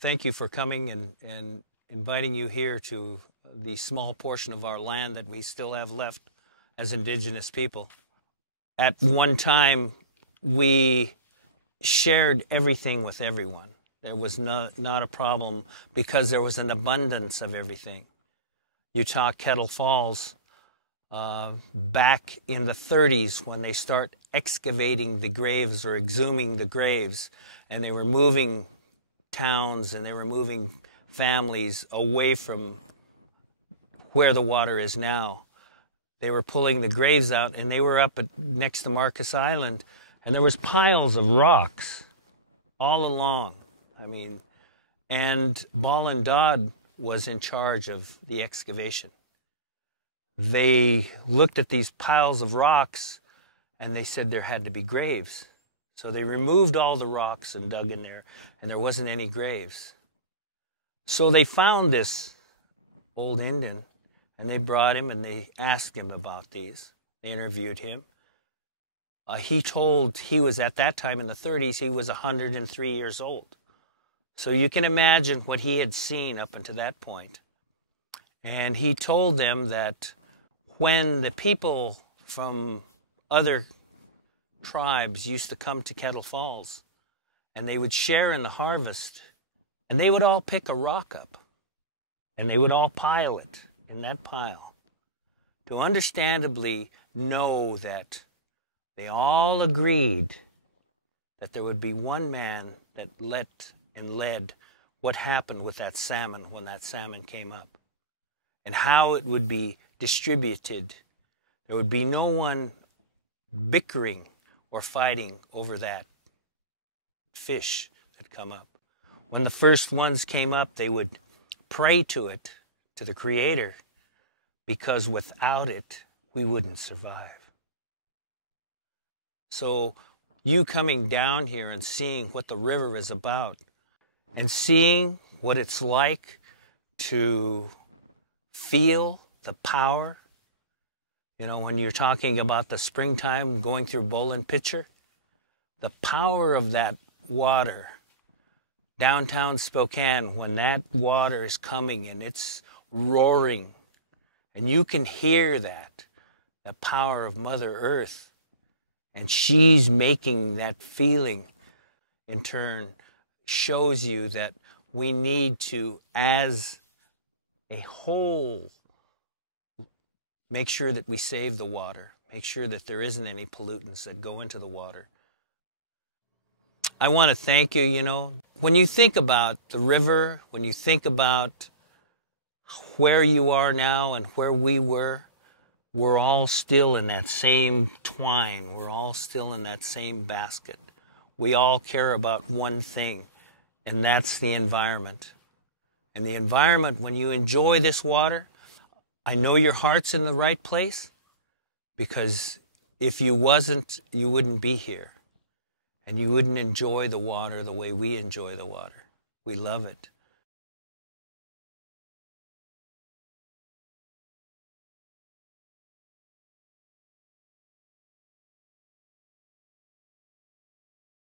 thank you for coming and inviting you here to the small portion of our land that we still have left as Indigenous people. At one time, we shared everything with everyone. There was not a problem because there was an abundance of everything. You talk Kettle Falls, back in the 30s when they start excavating the graves or exhuming the graves, and they were moving towns and they were moving families away from where the water is now. They were pulling the graves out, and they were up next to Marcus Island, and there was piles of rocks all along. And Ball and Dodd was in charge of the excavation. They looked at these piles of rocks and they said there had to be graves. So they removed all the rocks and dug in there, and there wasn't any graves. So they found this old Indian, and they brought him and they asked him about these. They interviewed him. He was at that time in the 30s, he was 103 years old. So you can imagine what he had seen up until that point. And he told them that when the people from other tribes used to come to Kettle Falls, and they would share in the harvest, and they would all pick a rock up, and they would all pile it in that pile, to understandably know that they all agreed that there would be one man that led what happened with that salmon when that salmon came up, and how it would be distributed. There would be no one bickering or fighting over that fish that come up. When the first ones came up, they would pray to it, to the Creator, because without it, we wouldn't survive. So you coming down here and seeing what the river is about, and seeing what it's like to feel the power. When you're talking about the springtime going through Boland Pitcher, the power of that water, downtown Spokane, when that water is coming and it's roaring, and you can hear that, the power of Mother Earth, and she's making that feeling in turn, shows you that we need to, as a whole, make sure that we save the water, make sure that there isn't any pollutants that go into the water. I want to thank you. When you think about the river, when you think about where you are now and where we were, we're all still in that same twine. We're all still in that same basket. We all care about one thing, and that's the environment. And the environment, when you enjoy this water, I know your heart's in the right place, because if you wasn't, you wouldn't be here. And you wouldn't enjoy the water the way we enjoy the water. We love it.